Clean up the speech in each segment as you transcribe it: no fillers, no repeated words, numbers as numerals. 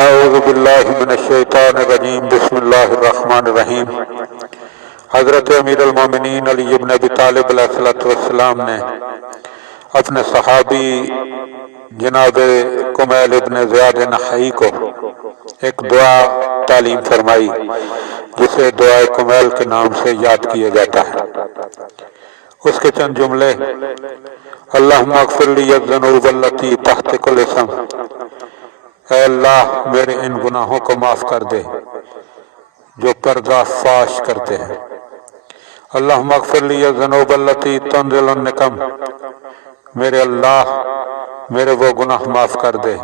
اعوذ باللہ من الشیطان الرجیم بسم اللہ الرحمن الرحیم۔ حضرت امیر المومنین علی بن ابی طالب علیہ السلام نے اپنے صحابی جناب کمیل ابن زیاد نخعی کو ایک دعا تعلیم فرمائی جسے دعائے کمیل کے نام سے یاد کیا جاتا ہے۔ اس کے چند جملے: اللہم اغفر لی الذنوب التی تحت کل اسم، اے اللہ میرے ان گناہوں کو معاف کر دے جو پردہ فاش کرتے ہیں۔ اللہم اغفر لی الذنوب التی تنزل النقم، میرے اللہ میرے وہ گناہ معاف کر دے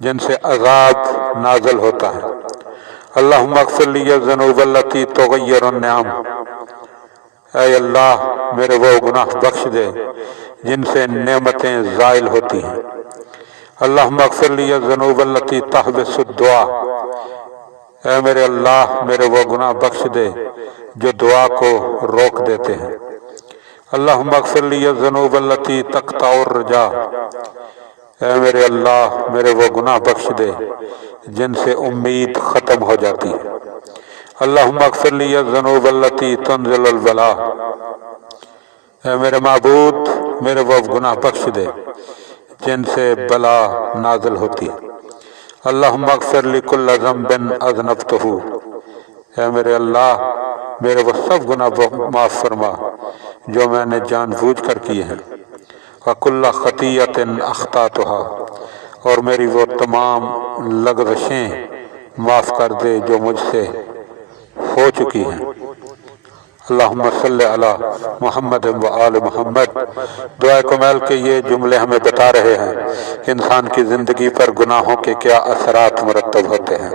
جن سے عذاب نازل ہوتا ہے۔ اللہم اغفر لی الذنوب التی تغیر النعم، اے اللہ میرے وہ گناہ بخش دے جن سے نعمتیں زائل ہوتی ہیں۔ اللہم اغفر لی الذنوب التی تحبس الدعا، اے میرے اللہ میرے وہ گناہ بخش دے جو دعا کو روک دیتے ہیں۔ اللہم اغفر لی الذنوب التی تقطع الرجا، اے میرے اللہ میرے وہ گناہ بخش دے جن سے امید ختم ہو جاتی ہے۔ اللہم اغفر لی الذنوب التی تنزل البلاء، اے میرے معبود میرے وہ گناہ بخش دے جن سے بلا نازل ہوتی ہے۔ اللہم اغفر لکل ذنب اذنبتہ، اے میرے اللہ میرے وہ سب گناہ معاف فرما جو میں نے جان بوجھ کر کیے ہیں۔ وکل خطیۃ اخطأتھا، اور میری وہ تمام لغزشیں معاف کر دے جو مجھ سے ہو چکی ہیں۔ اللہم صلی علی محمد و آل محمد۔ دعائے کمیل کے یہ جملے ہمیں بتا رہے ہیں کہ انسان کی زندگی پر گناہوں کے کیا اثرات مرتب ہوتے ہیں۔